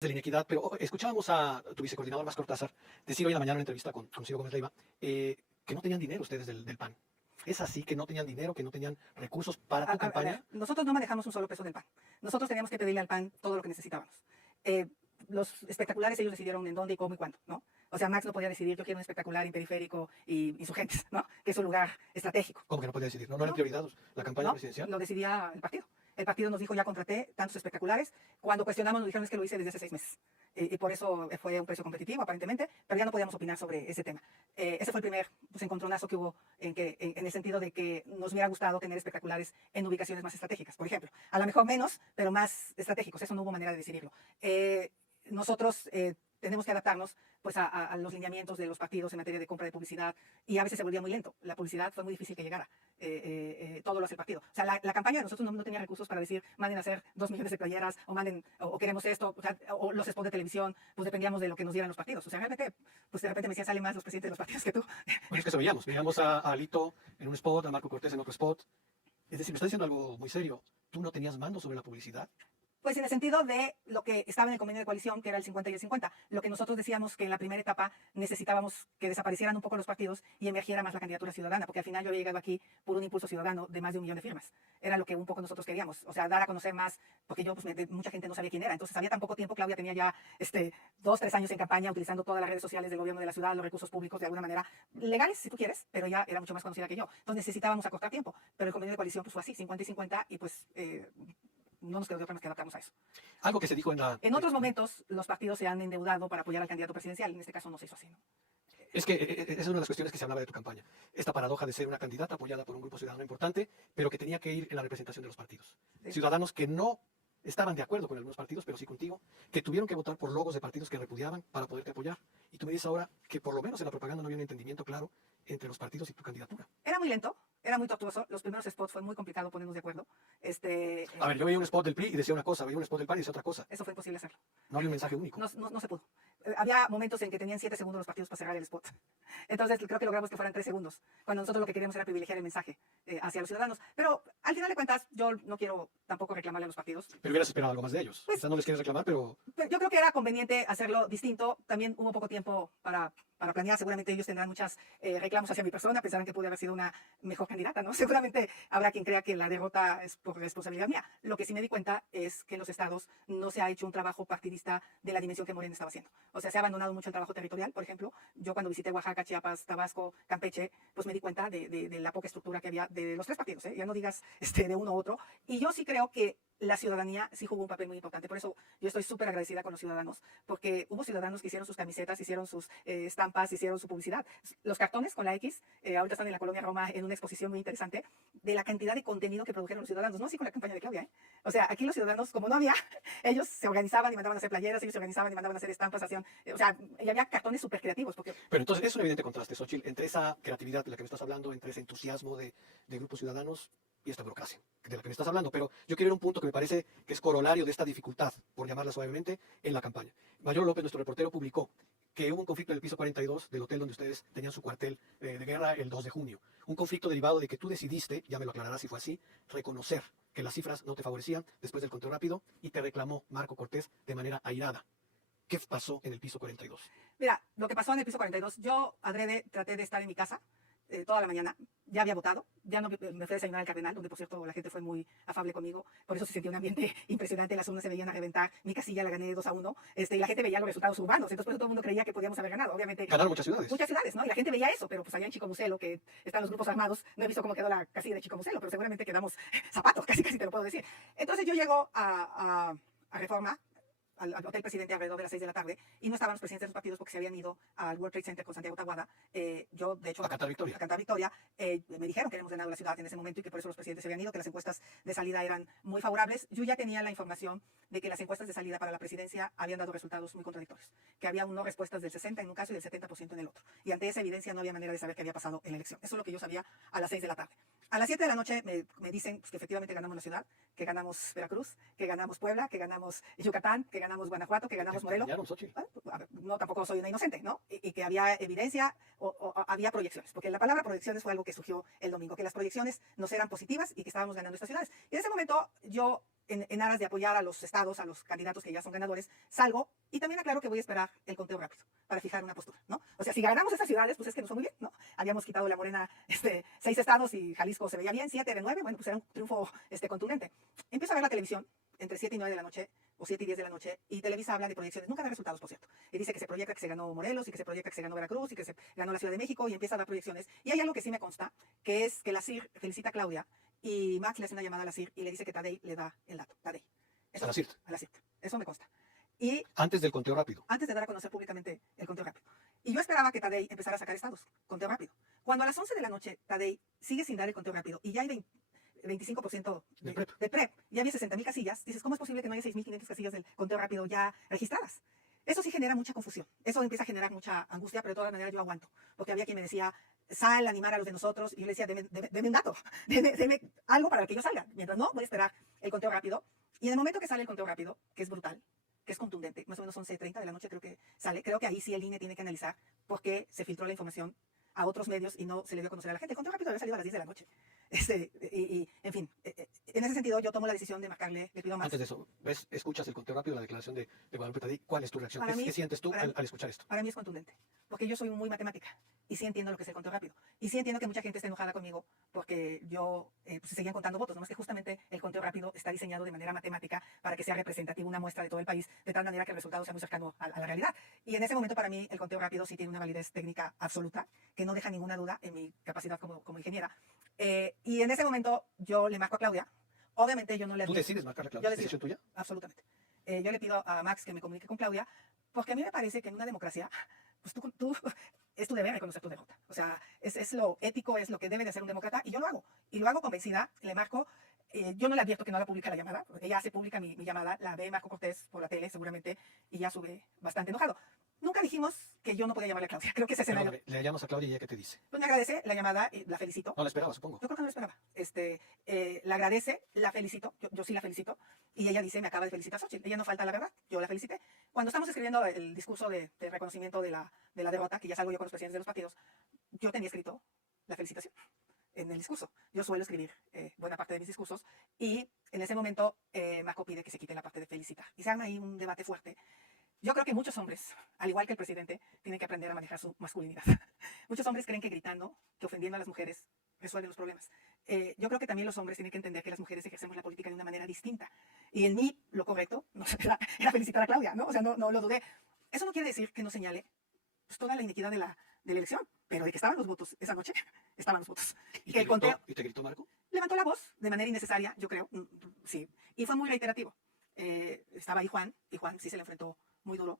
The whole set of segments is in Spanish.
de la inequidad, pero escuchábamos a tu vicecoordinador Vázquez Cortázar decir hoy en la mañana en una entrevista con Ciro Gómez Leiva que no tenían dinero ustedes del PAN. ¿Es así que no tenían dinero, que no tenían recursos para tu campaña? Nosotros no manejamos un solo peso del PAN. Nosotros teníamos que pedirle al PAN todo lo que necesitábamos. Eh, los espectaculares ellos decidieron en dónde y cómo y cuándo, ¿no? O sea, Max no podía decidir, yo quiero un espectacular en Periférico y Insurgentes, ¿no? Que es un lugar estratégico. ¿Cómo que no podía decidir? ¿No era prioridad la campaña No, presidencial? lo decidía el partido. El partido nos dijo, ya contraté tantos espectaculares. Cuando cuestionamos, nos dijeron, es que lo hice desde hace 6 meses. Y por eso fue un precio competitivo, aparentemente, pero ya no podíamos opinar sobre ese tema. Ese fue el primer encontronazo que hubo en el sentido de que nos hubiera gustado tener espectaculares en ubicaciones más estratégicas, por ejemplo. A lo mejor menos, pero más estratégicos. Eso no hubo manera de decidirlo. Nosotros tenemos que adaptarnos pues, a los lineamientos de los partidos en materia de compra de publicidad y a veces se volvía muy lento. La publicidad fue muy difícil que llegara. Todo lo hace el partido. O sea, la campaña de nosotros no tenía recursos para decir, manden a hacer 2 millones de playeras o manden, o queremos esto, o, sea, o los spots de televisión, pues dependíamos de lo que nos dieran los partidos. O sea, realmente, pues de repente me decían, salen más los presidentes de los partidos que tú. Bueno, es que eso veíamos a Alito en un spot, a Marco Cortés en otro spot. Es decir, me está diciendo algo muy serio. ¿Tú no tenías mando sobre la publicidad? Pues en el sentido de lo que estaba en el convenio de coalición, que era el 50 y el 50. Lo que nosotros decíamos que en la primera etapa necesitábamos que desaparecieran un poco los partidos y emergiera más la candidatura ciudadana, porque al final yo había llegado aquí por un impulso ciudadano de más de 1 millón de firmas. Era lo que un poco nosotros queríamos, o sea, dar a conocer más, porque yo, pues, mucha gente no sabía quién era. Entonces, había tan poco tiempo, Claudia tenía ya 2, 3 años en campaña, utilizando todas las redes sociales del gobierno de la ciudad, los recursos públicos de alguna manera, legales, si tú quieres, pero ya era mucho más conocida que yo. Entonces, necesitábamos acortar tiempo, pero el convenio de coalición pues, fue así, 50 y 50, y pues no nos quedó de otra más que adaptarnos a eso. Algo que se dijo en la... En otros momentos, los partidos se han endeudado para apoyar al candidato presidencial. En este caso no se hizo así, ¿no? Es que esa es una de las cuestiones que se hablaba de tu campaña. Esta paradoja de ser una candidata apoyada por un grupo ciudadano importante, pero que tenía que ir en la representación de los partidos. Sí. Ciudadanos que no estaban de acuerdo con algunos partidos, pero sí contigo, que tuvieron que votar por logos de partidos que repudiaban para poderte apoyar. Y tú me dices ahora que por lo menos en la propaganda no había un entendimiento claro entre los partidos y tu candidatura. Era muy lento, era muy tortuoso. Los primeros spots fue muy complicado ponernos de acuerdo. A ver, yo veía un spot del PRI y decía una cosa, veía un spot del PAN y decía otra cosa. Eso fue imposible hacerlo. No había un mensaje único. No se pudo. Había momentos en que tenían 7 segundos los partidos para cerrar el spot. Entonces creo que logramos que fueran 3 segundos, cuando nosotros lo que queríamos era privilegiar el mensaje hacia los ciudadanos. Pero al final de cuentas, yo no quiero tampoco reclamarle a los partidos. Pero hubieras esperado algo más de ellos. Pues, Quizás no les quieres reclamar, pero... Yo creo que era conveniente hacerlo distinto. También hubo poco tiempo para planear. Seguramente ellos tendrán muchos reclamos hacia mi persona, pensarán que pude haber sido una mejor candidata, ¿no? Seguramente habrá quien crea que la derrota es por responsabilidad mía. Lo que sí me di cuenta es que en los estados no se ha hecho un trabajo partidista de la dimensión que Morena estaba haciendo. O sea, se ha abandonado mucho el trabajo territorial, por ejemplo. Yo cuando visité Oaxaca, Chiapas, Tabasco, Campeche, pues me di cuenta de la poca estructura que había de los 3 partidos, ¿eh? Ya no digas de uno u otro. Y yo sí creo que la ciudadanía sí jugó un papel muy importante. Por eso yo estoy súper agradecida con los ciudadanos, porque hubo ciudadanos que hicieron sus camisetas, hicieron sus estampas, hicieron su publicidad. Los cartones con la X, ahorita están en la Colonia Roma en una exposición muy interesante de la cantidad de contenido que produjeron los ciudadanos, no así con la campaña de Claudia, ¿eh? O sea, aquí los ciudadanos, como no había, ellos se organizaban y mandaban a hacer playeras, ellos se organizaban y mandaban a hacer estampas, hacían, o sea, y había cartones súper creativos. Porque... Pero entonces es un evidente contraste, Xochitl, entre esa creatividad de la que me estás hablando, entre ese entusiasmo de grupos ciudadanos y esta burocracia de la que me estás hablando. Pero yo quiero ir a un punto que me parece que es corolario de esta dificultad, por llamarla suavemente, en la campaña. Mayor López, nuestro reportero, publicó que hubo un conflicto en el piso 42 del hotel donde ustedes tenían su cuartel de guerra el 2 de junio. Un conflicto derivado de que tú decidiste, ya me lo aclararás si fue así, reconocer que las cifras no te favorecían después del conteo rápido y te reclamó Marco Cortés de manera airada. ¿Qué pasó en el piso 42? Mira, lo que pasó en el piso 42, yo adrede traté de estar en mi casa toda la mañana. Ya había votado, ya no me fui a desayunar al Cardenal, donde por cierto la gente fue muy afable conmigo, por eso se sentía un ambiente impresionante, las urnas se veían a reventar, mi casilla la gané 2-1, y la gente veía los resultados urbanos, entonces por eso todo el mundo creía que podíamos haber ganado, obviamente. Ganaron muchas ciudades. Muchas ciudades, ¿no? Y la gente veía eso, pero pues allá en Chicomucelo, que están los grupos armados, no he visto cómo quedó la casilla de Chicomucelo, pero seguramente quedamos zapatos, casi te lo puedo decir. Entonces yo llego a Reforma, al Hotel Presidente alrededor de las 6 de la tarde, y no estaban los presidentes de los partidos porque se habían ido al World Trade Center con Santiago Taboada. Yo, de hecho, a cantar victoria. A cantar victoria. Me dijeron que habíamos ganado la ciudad en ese momento y que por eso los presidentes se habían ido, que las encuestas de salida eran muy favorables. Yo ya tenía la información de que las encuestas de salida para la presidencia habían dado resultados muy contradictorios, que había no respuestas del 60% en un caso y del 70% en el otro. Y ante esa evidencia no había manera de saber qué había pasado en la elección. Eso es lo que yo sabía a las 6 de la tarde. A las 7 de la noche me dicen pues, que efectivamente ganamos la ciudad, que ganamos Veracruz, que ganamos Puebla, que ganamos Yucatán, que ganamos Guanajuato, que ganamos Morelos. No, tampoco soy una inocente, ¿no? Y que había evidencia o había proyecciones, porque la palabra proyecciones fue algo que surgió el domingo, que las proyecciones nos eran positivas y que estábamos ganando estas ciudades. Y en ese momento yo en aras de apoyar a los estados, a los candidatos que ya son ganadores, salgo y también aclaro que voy a esperar el conteo rápido para fijar una postura, ¿no? O sea, si ganamos esas ciudades, pues es que nos fue muy bien, ¿no? Habíamos quitado la Morena 6 estados y Jalisco se veía bien, 7 de 9, bueno, pues era un triunfo contundente. Empiezo a ver la televisión entre 7 y 9 de la noche, o 7 y 10 de la noche, y Televisa habla de proyecciones, nunca da resultados, por cierto. Y dice que se proyecta que se ganó Morelos, y que se proyecta que se ganó Veracruz, y que se ganó la Ciudad de México, y empieza a dar proyecciones. Y hay algo que sí me consta, que es que la CIR felicita a Claudia, y Max le hace una llamada a la CIR y le dice que Tadei le da el dato. Tadei. Eso, A la CIRT. a la CIRT. Eso me consta. Y Antes del conteo rápido. antes de dar a conocer públicamente el conteo rápido. Y yo esperaba que Tadei empezara a sacar estados, conteo rápido. Cuando a las 11 de la noche Tadei sigue sin dar el conteo rápido y ya hay 25% de PREP, ya había 60,000 casillas, dices, ¿cómo es posible que no haya 6,500 casillas del conteo rápido ya registradas? Eso sí genera mucha confusión, eso empieza a generar mucha angustia, pero de todas maneras yo aguanto, porque había quien me decía, sal a animar a los de nosotros, y yo le decía, deme un dato, deme algo para que yo salga, mientras no, voy a esperar el conteo rápido, y en el momento que sale el conteo rápido, que es brutal, que es contundente, más o menos 11:30 de la noche creo que sale, creo que ahí sí el INE tiene que analizar por qué se filtró la información a otros medios y no se le dio a conocer a la gente. El conteo rápido había salido a las 10 de la noche. En fin, en ese sentido yo tomo la decisión de marcarle, le pido más. Antes de eso, ¿ves? Escuchas el conteo rápido, la declaración de Guadalupe Tadei. ¿Cuál es tu reacción? Para mí- ¿Qué sientes tú para al, mí- al escuchar esto? Para mí es contundente, porque yo soy muy matemática y sí entiendo lo que es el conteo rápido. Y sí entiendo que mucha gente está enojada conmigo porque yo pues, seguían contando votos, nomás que justamente el conteo rápido está diseñado de manera matemática para que sea representativo una muestra de todo el país, de tal manera que el resultado sea muy cercano a la realidad. Y en ese momento para mí el conteo rápido sí tiene una validez técnica absoluta, que no deja ninguna duda en mi capacidad como ingeniera. Y en ese momento yo le marco a Claudia. Obviamente yo no le ¿Tú advierto. decides marcar la Yo Claudia? ¿Es decido. decisión tuya? Absolutamente. Yo le pido a Max que me comunique con Claudia, porque a mí me parece que en una democracia, pues tú es tu deber reconocer tu derrota. O sea, es lo ético, es lo que debe de hacer un demócrata, y yo lo hago. Y lo hago convencida, le marco. Yo no le advierto que no haga pública la llamada. Ella hace pública mi llamada, la ve Marco Cortés por la tele seguramente, y ya sube bastante enojado. Nunca dijimos que yo no podía llamarle a Claudia. Creo que ese escenario. Perdóname, le llamas a Claudia y ella qué te dice. Pues me agradece la llamada, y la felicito. No la esperaba, supongo. Yo creo que no lo esperaba. La agradece, la felicito, yo sí la felicito, y ella dice, me acaba de felicitar Xochitl. Ella no falta la verdad, yo la felicité. Cuando estamos escribiendo el discurso de reconocimiento de la derrota, que ya salgo yo con los presidentes de los partidos, yo tenía escrito la felicitación en el discurso. Yo suelo escribir buena parte de mis discursos, y en ese momento Marco pide que se quite la parte de felicitar. Y se arma ahí un debate fuerte. Yo creo que muchos hombres, al igual que el presidente, tienen que aprender a manejar su masculinidad. Muchos hombres creen que gritando, que ofendiendo a las mujeres, resuelven los problemas. Yo creo que también los hombres tienen que entender que las mujeres ejercemos la política de una manera distinta. Y en mí, lo correcto, no sé, era felicitar a Claudia, ¿no? O sea, no lo dudé. Eso no quiere decir que no señale pues, toda la iniquidad de la elección, pero de que estaban los votos esa noche, estaban los votos. ¿Y Que el conteo te gritó Marco? levantó la voz de manera innecesaria, yo creo, sí, y fue muy reiterativo. Estaba ahí Juan, y Juan sí se le enfrentó muy duro,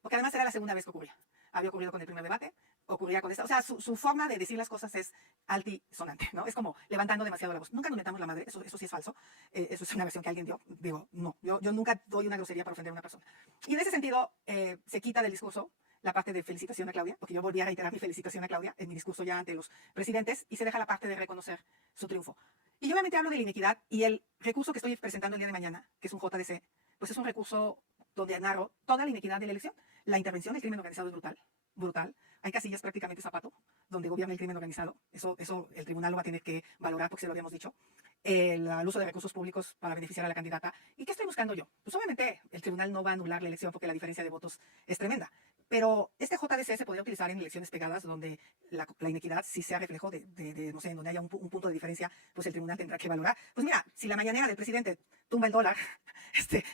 porque además era la segunda vez que ocurría. Había ocurrido con el primer debate, ocurría con esta, o sea, su forma de decir las cosas es altisonante, ¿no? Es como levantando demasiado la voz. Nunca nos metamos la madre, eso sí es falso, eso es una versión que alguien dio, digo, no, yo nunca doy una grosería para ofender a una persona. Y en ese sentido, se quita del discurso la parte de felicitación a Claudia, porque yo volví a reiterar mi felicitación a Claudia en mi discurso ya ante los presidentes, y se deja la parte de reconocer su triunfo. Y yo obviamente hablo de la inequidad, y el recurso que estoy presentando el día de mañana, que es un JDC, pues es un recurso donde narro toda la inequidad de la elección. La intervención del crimen organizado es brutal, brutal. Hay casillas prácticamente zapato, donde gobierna el crimen organizado. Eso el tribunal lo va a tener que valorar, porque se lo habíamos dicho. El uso de recursos públicos para beneficiar a la candidata. ¿Y qué estoy buscando yo? Pues obviamente el tribunal no va a anular la elección porque la diferencia de votos es tremenda. Pero este JDC se podría utilizar en elecciones pegadas donde la inequidad sí sea reflejo no sé, en donde haya un punto de diferencia, pues el tribunal tendrá que valorar. Pues mira, si la mañanera del presidente tumba el dólar,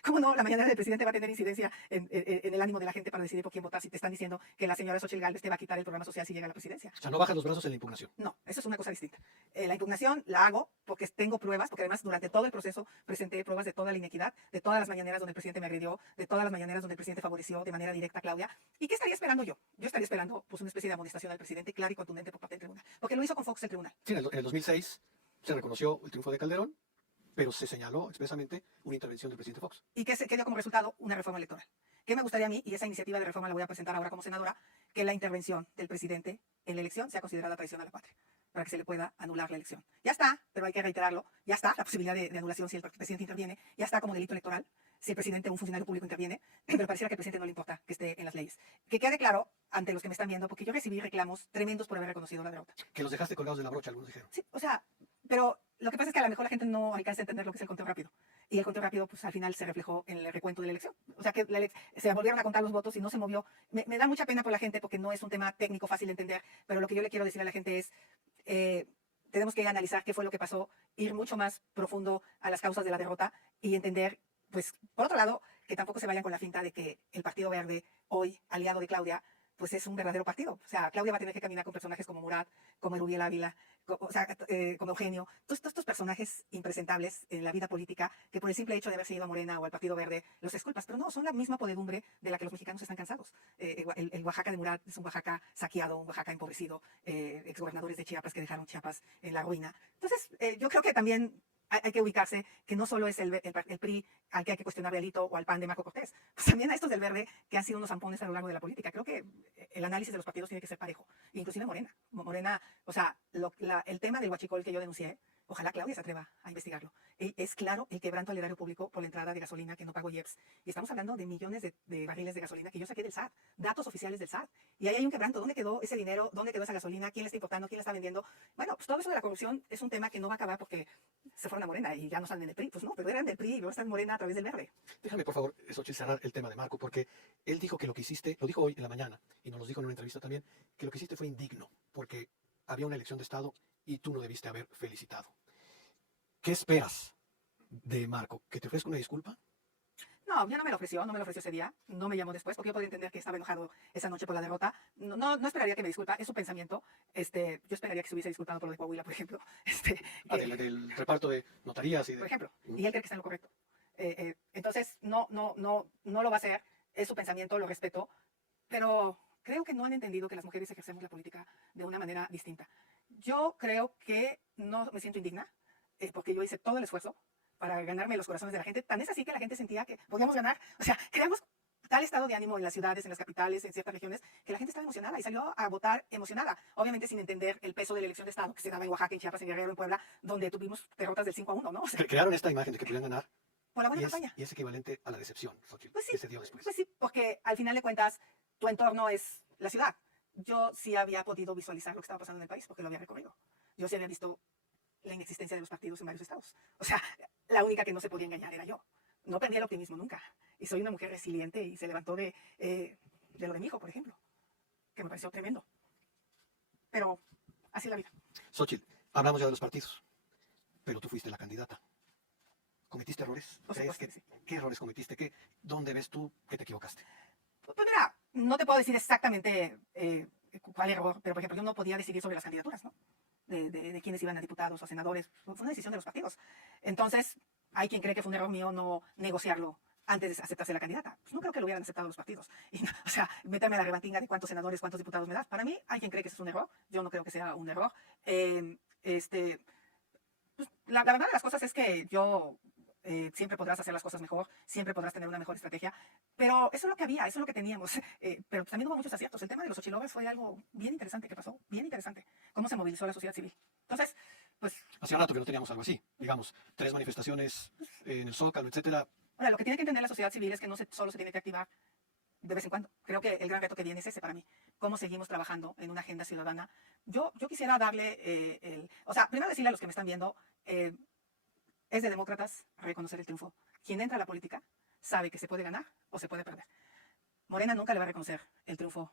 ¿cómo no? La mañanera del presidente va a tener incidencia en el ánimo de la gente para decidir por quién votar, si te están diciendo que la señora Xochitl Gálvez te va a quitar el programa social si llega a la presidencia. O sea, no bajas los brazos en la impugnación. No, eso es una cosa distinta. La impugnación la hago porque tengo pruebas, porque además durante todo el proceso presenté pruebas de toda la inequidad, de todas las mañaneras donde el presidente me agredió, de todas las mañaneras donde el presidente favoreció de manera directa a Claudia. ¿Y qué estaría esperando yo? Yo estaría esperando pues una especie de amonestación al presidente clara y contundente por parte del tribunal, porque lo hizo con Fox el tribunal. Sí, en el 2006 se reconoció el triunfo de Calderón, pero se señaló expresamente una intervención del presidente Fox. ¿Y qué dio como resultado? Una reforma electoral. ¿Qué me gustaría a mí? Y esa iniciativa de reforma la voy a presentar ahora como senadora, que la intervención del presidente en la elección sea considerada traición a la patria, para que se le pueda anular la elección. Ya está, pero hay que reiterarlo, ya está la posibilidad de anulación si el presidente interviene, ya está como delito electoral si el presidente o un funcionario público interviene, pero pareciera que al presidente no le importa que esté en las leyes. Que quede claro ante los que me están viendo, porque yo recibí reclamos tremendos por haber reconocido la derrota. Que los dejaste colgados de la brocha, algunos dijeron. Sí, o sea, pero Lo que pasa es que a lo mejor la gente no alcanza a entender lo que es el conteo rápido. Y el conteo rápido, pues al final se reflejó en el recuento de la elección. O sea, que se volvieron a contar los votos y no se movió. Me da mucha pena por la gente porque no es un tema técnico fácil de entender, pero lo que yo le quiero decir a la gente es, eh, tenemos que analizar qué fue lo que pasó, ir mucho más profundo a las causas de la derrota y entender, pues, por otro lado, que tampoco se vayan con la finta de que el Partido Verde, hoy aliado de Claudia, pues es un verdadero partido. O sea, Claudia va a tener que caminar con personajes como Murat, como Erubiel Ávila, o sea, como Eugenio, todos estos personajes impresentables en la vida política que por el simple hecho de haberse ido a Morena o al Partido Verde los exculpas, pero no, son la misma podedumbre de la que los mexicanos están cansados. El Oaxaca de Murat es un Oaxaca saqueado, un Oaxaca empobrecido, exgobernadores de Chiapas que dejaron Chiapas en la ruina. Entonces, yo creo que también hay que ubicarse que no solo es el PRI al que hay que cuestionar de Alito o al PAN de Marco Cortés, pues también a estos del Verde que han sido unos zampones a lo largo de la política. Creo que el análisis de los partidos tiene que ser parejo, inclusive Morena. Morena, o sea, el tema del huachicol que yo denuncié, ojalá Claudia se atreva a investigarlo. Es claro el quebranto al erario público por la entrada de gasolina que no pagó IEPS. Y estamos hablando de millones de barriles de gasolina que yo saqué del SAT, datos oficiales del SAT. Y ahí hay un quebranto. ¿Dónde quedó ese dinero? ¿Dónde quedó esa gasolina? ¿Quién la está importando? ¿Quién la está vendiendo? Bueno, pues todo eso de la corrupción es un tema que no va a acabar porque se fueron a Morena y ya no salen del PRI. Pues no, pero eran del PRI y luego están en Morena a través del Verde. Déjame, por favor, Xochitl, cerrar el tema de Marco, porque él dijo que lo que hiciste, lo dijo hoy en la mañana, y nos lo dijo en una entrevista también, que lo que hiciste fue indigno, porque había una elección de Estado y tú no debiste haber felicitado. ¿Qué esperas de Marco? ¿Que te ofrezca una disculpa? No, ya no me lo ofreció, no me lo ofreció ese día, no me llamó después, porque yo podía entender que estaba enojado esa noche por la derrota. No esperaría que me disculpa, es su pensamiento. Yo esperaría que se hubiese disculpado por lo de Coahuila, por ejemplo. Del reparto de notarías y Por de... ejemplo, y él cree que está en lo correcto. Entonces, no lo va a hacer, es su pensamiento, lo respeto, pero creo que no han entendido que las mujeres ejercemos la política de una manera distinta. Yo creo que no me siento indigna, porque yo hice todo el esfuerzo para ganarme los corazones de la gente. Tan es así que la gente sentía que podíamos ganar. O sea, creamos tal estado de ánimo en las ciudades, en las capitales, en ciertas regiones, que la gente estaba emocionada y salió a votar emocionada. Obviamente sin entender el peso de la elección de Estado que se daba en Oaxaca, en Chiapas, en Guerrero, en Puebla, donde tuvimos derrotas del 5-1, ¿no? O sea, Crearon esta imagen de que podían ganar por la buena y es, campaña. y es equivalente a la decepción, Xochitl, Pues sí, que se dio después. pues sí, porque al final de cuentas, tu entorno es la ciudad. Yo sí había podido visualizar lo que estaba pasando en el país porque lo había recorrido. Yo sí había visto la inexistencia de los partidos en varios estados. O sea, la única que no se podía engañar era yo. No perdí el optimismo nunca. Y soy una mujer resiliente y se levantó de lo de mi hijo, por ejemplo, que me pareció tremendo. Pero así es la vida. Xochitl, hablamos ya de los partidos, pero tú fuiste la candidata. ¿Cometiste errores? Por ¿Crees supuesto que sí. qué errores cometiste? ¿Dónde ves tú que te equivocaste? Pues mira, no te puedo decir exactamente cuál error, pero por ejemplo, yo no podía decidir sobre las candidaturas, ¿no? De quiénes iban a diputados o senadores. Fue una decisión de los partidos. Entonces, hay quien cree que fue un error mío no negociarlo antes de aceptarse la candidata. Pues no creo que lo hubieran aceptado los partidos. Y, o sea, meterme a la rebatinga de cuántos senadores, cuántos diputados me das. Para mí, hay quien cree que eso es un error. Yo no creo que sea un error. Pues, la verdad de las cosas es que yo siempre podrás hacer las cosas mejor, siempre podrás tener una mejor estrategia, pero eso es lo que había, eso es lo que teníamos. Pero también hubo muchos aciertos. El tema de los Xochilovers fue algo bien interesante que pasó, bien interesante, cómo se movilizó la sociedad civil. Entonces, pues, Hacía rato que no teníamos algo así, digamos, 3 manifestaciones en el Zócalo, etcétera. ahora, lo que tiene que entender la sociedad civil es que no solo se tiene que activar de vez en cuando. Creo que el gran reto que viene es ese para mí. ¿Cómo seguimos trabajando en una agenda ciudadana? Yo quisiera darle o sea, primero decirle a los que me están viendo, es de demócratas reconocer el triunfo. Quien entra a la política sabe que se puede ganar o se puede perder. Morena nunca le va a reconocer el triunfo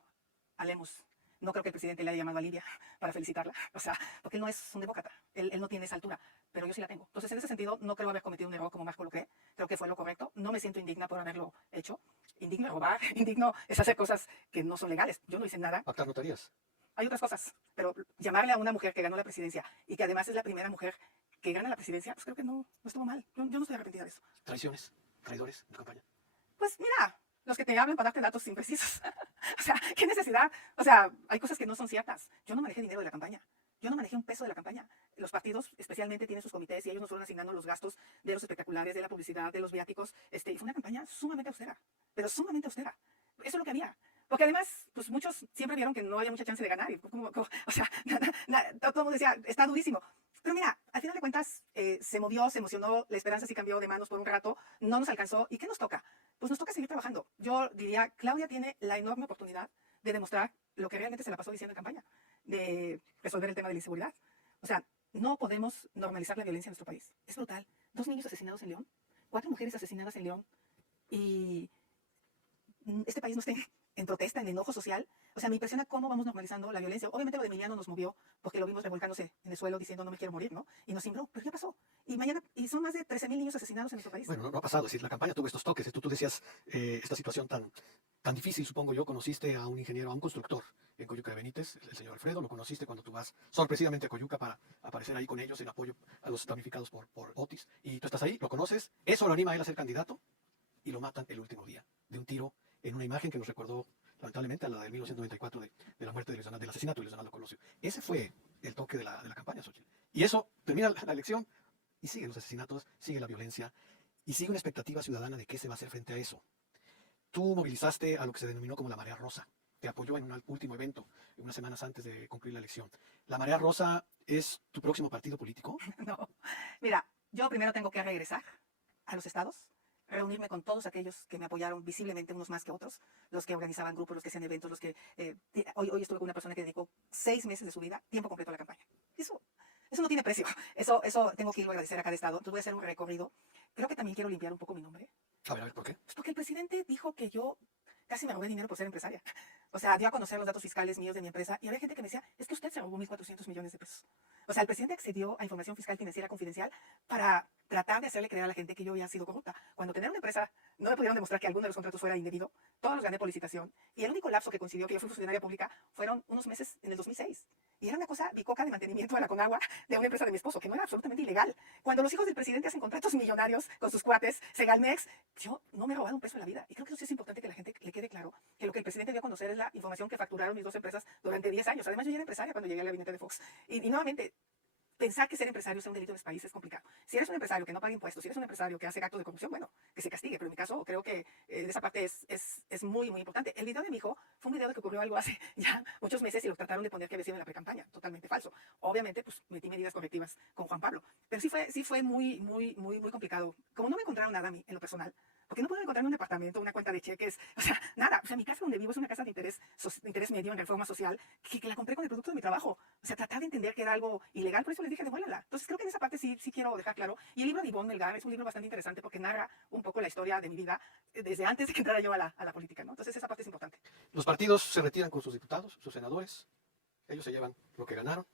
a Lemus. No creo que el presidente le haya llamado a Lidia para felicitarla. O sea, porque él no es un demócrata. Él no tiene esa altura, pero yo sí la tengo. Entonces, en ese sentido, no creo haber cometido un error como Marco lo cree. Creo que fue lo correcto. No me siento indigna por haberlo hecho. Indigno es robar, indigno es hacer cosas que no son legales. Yo no hice nada. Pactar notarías. Hay otras cosas, pero llamarle a una mujer que ganó la presidencia y que además es la primera mujer que gana la presidencia, pues creo que no estuvo mal. Yo no estoy arrepentida de eso. Traiciones, traidores en tu campaña. Pues mira, los que te hablan para darte datos imprecisos. O sea, ¿qué necesidad? O sea, hay cosas que no son ciertas. Yo no manejé dinero de la campaña. Yo no manejé un peso de la campaña. Los partidos especialmente tienen sus comités y ellos nos fueron asignando los gastos de los espectaculares, de la publicidad, de los viáticos. Y fue una campaña sumamente austera, pero sumamente austera. Eso es lo que había. Porque además, pues muchos siempre vieron que no había mucha chance de ganar. O sea, todo el mundo decía, está durísimo. Pero mira, al final de cuentas, se movió, se emocionó, la esperanza sí cambió de manos por un rato, no nos alcanzó. ¿Y qué nos toca? Pues nos toca seguir trabajando. Yo diría, Claudia tiene la enorme oportunidad de demostrar lo que realmente se la pasó diciendo en campaña, de resolver el tema de la inseguridad. O sea, no podemos normalizar la violencia en nuestro país. Es brutal. 2 niños asesinados en León, 4 mujeres asesinadas en León, y este país no está en protesta, en enojo social. O sea, me impresiona cómo vamos normalizando la violencia. Obviamente lo de Emiliano nos movió porque lo vimos revolcándose en el suelo diciendo no me quiero morir, ¿no? Y nos cimbró, pero ya pasó. Y mañana, y son más de 13,000 niños asesinados en nuestro país. Bueno, no ha pasado, es decir, la campaña tuvo estos toques. Tú decías esta situación tan difícil, supongo yo. Conociste a un ingeniero, a un constructor en Coyuca de Benítez, el señor Alfredo. Lo conociste cuando tú vas sorpresivamente a Coyuca para aparecer ahí con ellos en apoyo a los damnificados por Otis. Y tú estás ahí, lo conoces, eso lo anima a él a ser candidato y lo matan el último día de un tiro en una imagen que nos recordó lamentablemente a la de 1994 de la muerte del asesinato de Luis Donaldo Colosio. Ese fue el toque de la campaña, Xochitl. Y eso termina la elección y siguen los asesinatos, sigue la violencia y sigue una expectativa ciudadana de qué se va a hacer frente a eso. Tú movilizaste a lo que se denominó como la Marea Rosa. Te apoyó en un último evento, unas semanas antes de concluir la elección. ¿La Marea Rosa es tu próximo partido político? No. Mira, yo primero tengo que regresar a los estados, reunirme con todos aquellos que me apoyaron visiblemente, unos más que otros, los que organizaban grupos, los que hacían eventos, los que... hoy estuve con una persona que dedicó 6 meses de su vida, tiempo completo a la campaña. Eso no tiene precio. Eso tengo que ir a agradecer a cada estado. Entonces voy a hacer un recorrido. Creo que también quiero limpiar un poco mi nombre. A ver, ¿por qué? Pues porque el presidente dijo que yo casi me robé dinero por ser empresaria. O sea, dio a conocer los datos fiscales míos de mi empresa y había gente que me decía, es que usted se robó 1.400 millones de pesos. O sea, el presidente accedió a información fiscal financiera confidencial para tratar de hacerle creer a la gente que yo había sido corrupta. Cuando tener una empresa no me pudieron demostrar que alguno de los contratos fuera indebido, todos los gané por licitación y el único lapso que coincidió que yo fui funcionaria pública fueron unos meses en el 2006. Y era una cosa bicoca de mantenimiento a la Conagua de una empresa de mi esposo, que no era absolutamente ilegal. Cuando los hijos del presidente hacen contratos millonarios con sus cuates, Segalmex, yo no me he robado un peso en la vida. Y creo que eso sí es importante que la gente le quede claro, que lo que el presidente dio a conocer es la información que facturaron mis 2 empresas durante 10 años. Además, yo ya era empresaria cuando llegué al gabinete de Fox. Y nuevamente, pensar que ser empresario sea un delito en este país es complicado. Si eres un empresario que no paga impuestos, si eres un empresario que hace actos de corrupción, bueno, que se castigue. Pero en mi caso, creo que esa parte es muy, muy importante. El video de mi hijo fue un video de que ocurrió algo hace ya muchos meses y lo trataron de poner que había sido en la precampaña. Totalmente falso. Obviamente, pues metí medidas correctivas con Juan Pablo. Pero sí fue muy, muy, muy, muy complicado. Como no me encontraron nada a mí en lo personal, porque no puedo encontrar un departamento, una cuenta de cheques, o sea, nada. O sea, mi casa donde vivo es una casa de interés medio en reforma social que la compré con el producto de mi trabajo. O sea, tratar de entender que era algo ilegal, por eso les dije, devuélvala. Entonces, creo que en esa parte sí quiero dejar claro. Y el libro de Ivonne Melgar es un libro bastante interesante porque narra un poco la historia de mi vida desde antes de que entrara yo a la política, ¿no? Entonces, esa parte es importante. Los partidos se retiran con sus diputados, sus senadores. Ellos se llevan lo que ganaron.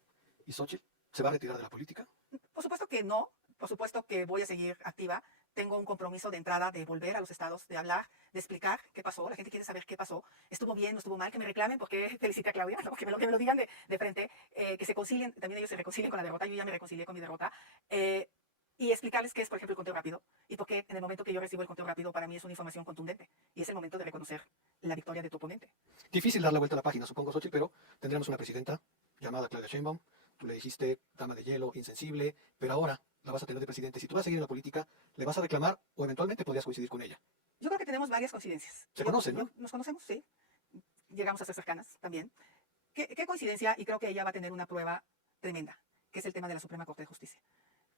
¿Y Xochitl se va a retirar de la política? Por supuesto que no. Por supuesto que voy a seguir activa. Tengo un compromiso de entrada de volver a los estados, de hablar, de explicar qué pasó. La gente quiere saber qué pasó. Estuvo bien, no estuvo mal, que me reclamen, porque felicité a Claudia, ¿no? Que me lo digan de frente, que se concilien, también ellos se reconcilien con la derrota. Yo ya me reconcilié con mi derrota. Y explicarles qué es, por ejemplo, el conteo rápido y por qué en el momento que yo recibo el conteo rápido para mí es una información contundente y es el momento de reconocer la victoria de tu oponente. Difícil dar la vuelta a la página, supongo, Xochitl, pero tendremos una presidenta llamada Claudia Sheinbaum. Tú le dijiste dama de hielo, insensible, pero ahora la vas a tener de presidente. Si tú vas a seguir en la política, le vas a reclamar o eventualmente podrías coincidir con ella. Yo creo que tenemos varias coincidencias. Se conocen, ¿no? Nos conocemos, sí. Llegamos a ser cercanas también. ¿Qué coincidencia? Y creo que ella va a tener una prueba tremenda, que es el tema de la Suprema Corte de Justicia.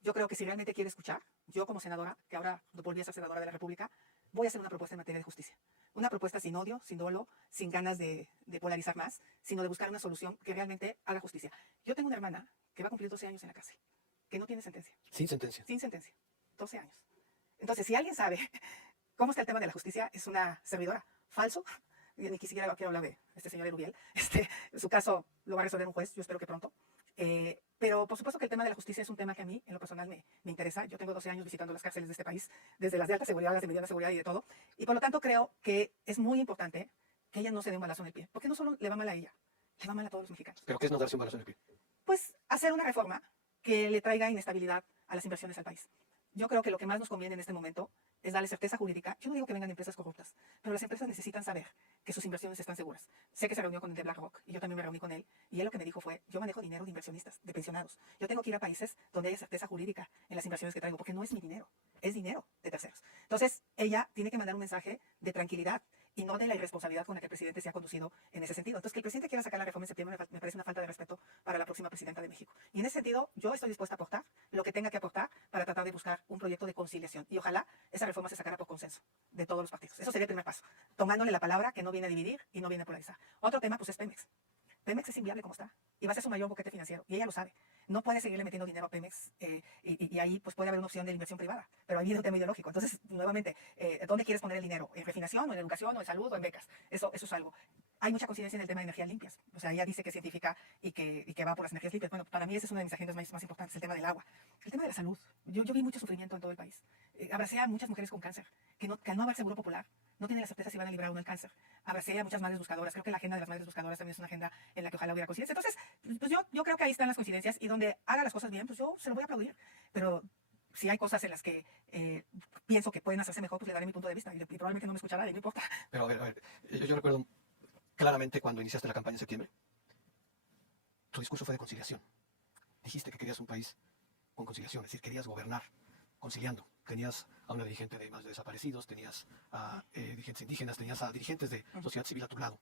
Yo creo que si realmente quiere escuchar, yo como senadora, que ahora volví a ser senadora de la República, voy a hacer una propuesta en materia de justicia. Una propuesta sin odio, sin dolo, sin ganas de polarizar más, sino de buscar una solución que realmente haga justicia. Yo tengo una hermana que va a cumplir 12 años en la cárcel, que no tiene sentencia. Sin sentencia. Sin sentencia. 12 años. Entonces, si alguien sabe cómo está el tema de la justicia, es una servidora. Falso. Ni siquiera quiero hablar de este señor Erubiel. Su caso lo va a resolver un juez, yo espero que pronto. Pero por supuesto que el tema de la justicia es un tema que a mí, en lo personal, me interesa. Yo tengo 12 años visitando las cárceles de este país, desde las de alta seguridad, las de mediana seguridad y de todo. Y por lo tanto creo que es muy importante que ella no se dé un balazo en el pie. Porque no solo le va mal a ella, le va mal a todos los mexicanos. ¿Pero qué es no darse un balazo en el pie? Pues hacer una reforma que le traiga inestabilidad a las inversiones al país. Yo creo que lo que más nos conviene en este momento es darle certeza jurídica. Yo no digo que vengan empresas corruptas, pero las empresas necesitan saber que sus inversiones están seguras. Sé que se reunió con el de BlackRock y yo también me reuní con él. Y él lo que me dijo fue, yo manejo dinero de inversionistas, de pensionados. Yo tengo que ir a países donde haya certeza jurídica en las inversiones que traigo, porque no es mi dinero, es dinero de terceros. Entonces, ella tiene que mandar un mensaje de tranquilidad y no de la irresponsabilidad con la que el presidente se ha conducido en ese sentido. Entonces, que el presidente quiera sacar la reforma en septiembre me parece una falta de respeto para la próxima presidenta de México. Y en ese sentido, yo estoy dispuesta a aportar lo que tenga que aportar para tratar de buscar un proyecto de conciliación. Y ojalá esa reforma se sacara por consenso de todos los partidos. Eso sería el primer paso, tomándole la palabra que no viene a dividir y no viene a polarizar. Otro tema, pues es Pemex. Pemex es inviable como está y va a ser su mayor boquete financiero y ella lo sabe. no puede seguirle metiendo dinero a Pemex y ahí pues puede haber una opción de inversión privada, pero ahí viene un tema ideológico. Entonces, nuevamente, ¿dónde quieres poner el dinero? ¿En refinación o en educación o en salud o en becas? Eso es algo. Hay mucha coincidencia en el tema de energías limpias. O sea, ella dice que es científica y que va por las energías limpias. Bueno, para mí ese es una de mis agendas más importantes, el tema del agua. El tema de la salud. Yo vi mucho sufrimiento en todo el país. Abracé a muchas mujeres con cáncer, que al no haber seguro popular, no tienen la certeza si van a librar o no el cáncer. Abracé a muchas madres buscadoras. Creo que la agenda de las madres buscadoras también es una agenda en la que ojalá hubiera coincidencia. Entonces, pues yo creo que ahí están las coincidencias y donde haga las cosas bien, pues yo se lo voy a aplaudir. Pero si hay cosas en las que pienso que pueden hacerse mejor, pues le daré mi punto de vista y probablemente no me escuchará y no importa. Pero a ver, yo recuerdo claramente cuando iniciaste la campaña en septiembre, tu discurso fue de conciliación. Dijiste que querías un país con conciliación, es decir, querías gobernar conciliando. Tenías a una dirigente de más de desaparecidos, tenías a dirigentes indígenas, tenías a dirigentes de sociedad civil a tu lado.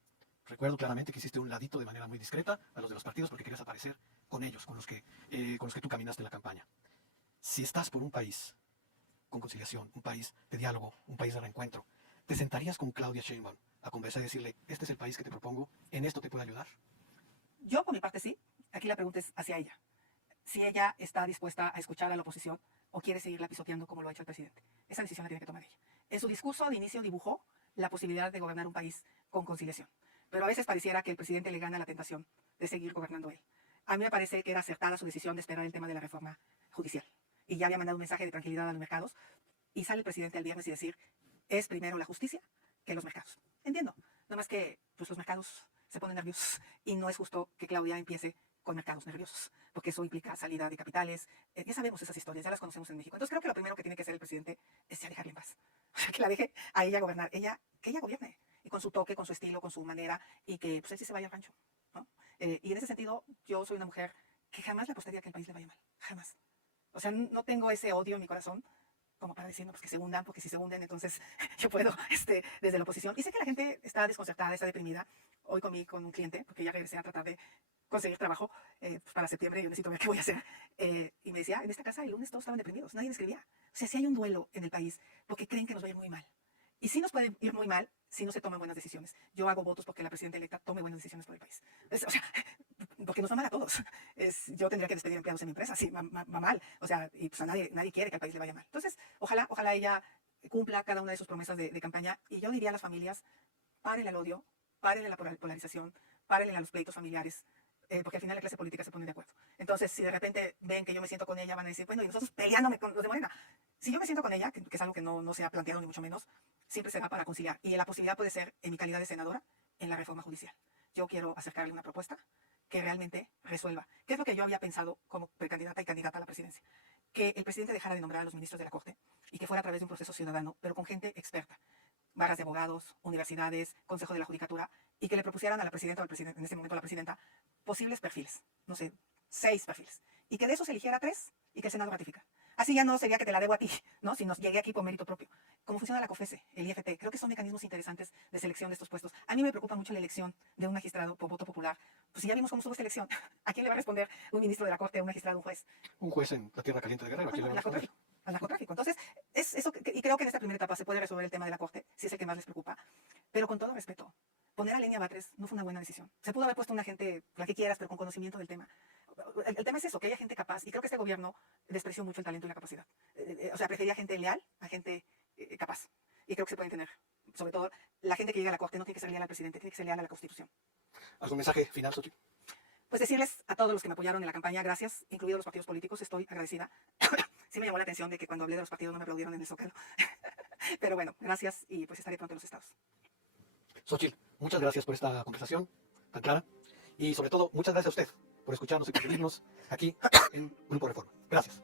Recuerdo claramente que hiciste un ladito de manera muy discreta a los de los partidos porque querías aparecer con ellos, con los que tú caminaste en la campaña. Si estás por un país con conciliación, un país de diálogo, un país de reencuentro, ¿te sentarías con Claudia Sheinbaum a conversar y decirle, este es el país que te propongo, en esto te puedo ayudar? Yo, por mi parte, sí. Aquí la pregunta es hacia ella. Si ella está dispuesta a escuchar a la oposición o quiere seguirla pisoteando como lo ha hecho el presidente. Esa decisión la tiene que tomar ella. En su discurso de inicio dibujó la posibilidad de gobernar un país con conciliación. Pero a veces pareciera que el presidente le gana la tentación de seguir gobernando él. A mí me parece que era acertada su decisión de esperar el tema de la reforma judicial. Y ya había mandado un mensaje de tranquilidad a los mercados. Y sale el presidente el viernes y decir, es primero la justicia que los mercados. Entiendo. Nada más que pues, los mercados se ponen nerviosos y no es justo que Claudia empiece con mercados nerviosos, porque eso implica salida de capitales. Ya sabemos esas historias, ya las conocemos en México. Entonces creo que lo primero que tiene que hacer el presidente es ya dejarla en paz. O sea, que la deje a ella gobernar, que ella gobierne, y con su toque, con su estilo, con su manera, y que pues él sí se vaya al rancho, ¿no? Y en ese sentido, yo soy una mujer que jamás le apostaría que el país le vaya mal, jamás. O sea, no tengo ese odio en mi corazón como para decir, no, pues que se hundan, porque si se hunden, entonces yo puedo, desde la oposición. Y sé que la gente está desconcertada, está deprimida. Hoy comí con un cliente, porque ya regresé a tratar de conseguir trabajo pues para septiembre, yo necesito ver qué voy a hacer. Y me decía, en esta casa el lunes todos estaban deprimidos, nadie me escribía. O sea, si hay un duelo en el país, porque creen que nos va a ir muy mal. Y sí nos puede ir muy mal si no se toman buenas decisiones. Yo hago votos porque la presidenta electa tome buenas decisiones por el país. O sea, porque nos va mal a todos. Yo tendría que despedir empleados en mi empresa, sí, va mal. O sea, y pues a nadie quiere que al país le vaya mal. Entonces, ojalá ella cumpla cada una de sus promesas de campaña. Y yo diría a las familias, párenle al odio, párenle a la polarización, párenle a los pleitos familiares, porque al final la clase política se pone de acuerdo. Entonces, si de repente ven que yo me siento con ella, van a decir, bueno, y nosotros peleándome con los de Morena. Si yo me siento con ella, que es algo que no se ha planteado ni mucho menos, siempre será para conciliar. Y la posibilidad puede ser, en mi calidad de senadora, en la reforma judicial. Yo quiero acercarle una propuesta que realmente resuelva. ¿Qué es lo que yo había pensado como precandidata y candidata a la presidencia? Que el presidente dejara de nombrar a los ministros de la Corte y que fuera a través de un proceso ciudadano, pero con gente experta. Barras de abogados, universidades, Consejo de la Judicatura, y que le propusieran a la presidenta o al presidente, en ese momento a la presidenta, posibles perfiles, no sé, 6 perfiles, y que de esos eligiera 3 y que el Senado ratifica. Así ya no sería que te la debo a ti, ¿no? Si nos llegué aquí por mérito propio. ¿Cómo funciona la COFESE, el IFT? Creo que son mecanismos interesantes de selección de estos puestos. A mí me preocupa mucho la elección de un magistrado por voto popular. Pues si ya vimos cómo estuvo esta elección, ¿a quién le va a responder un ministro de la Corte, un magistrado, un juez? Un juez en la tierra caliente de Guerrero, ¿a quién le va a responder? Al narcotráfico. Entonces, es eso, y creo que en esta primera etapa se puede resolver el tema de la Corte, si es el que más les preocupa, pero con todo respeto. Poner a Lenia Batres no fue una buena decisión. Se pudo haber puesto una gente, la que quieras, pero con conocimiento del tema. El tema es eso, que haya gente capaz, y creo que este gobierno despreció mucho el talento y la capacidad. O sea, prefería gente leal a gente capaz. Y creo que se pueden tener. Sobre todo, la gente que llega a la Corte no tiene que ser leal al presidente, tiene que ser leal a la Constitución. ¿Algún mensaje final, Xochitl? Pues decirles a todos los que me apoyaron en la campaña, gracias, incluidos los partidos políticos, estoy agradecida. Sí me llamó la atención de que cuando hablé de los partidos no me aplaudieron en el Zócalo. Pero bueno, gracias y pues estaré pronto en los estados. Xochitl, muchas gracias por esta conversación tan clara y sobre todo muchas gracias a usted por escucharnos y por seguirnos aquí en Grupo Reforma. Gracias.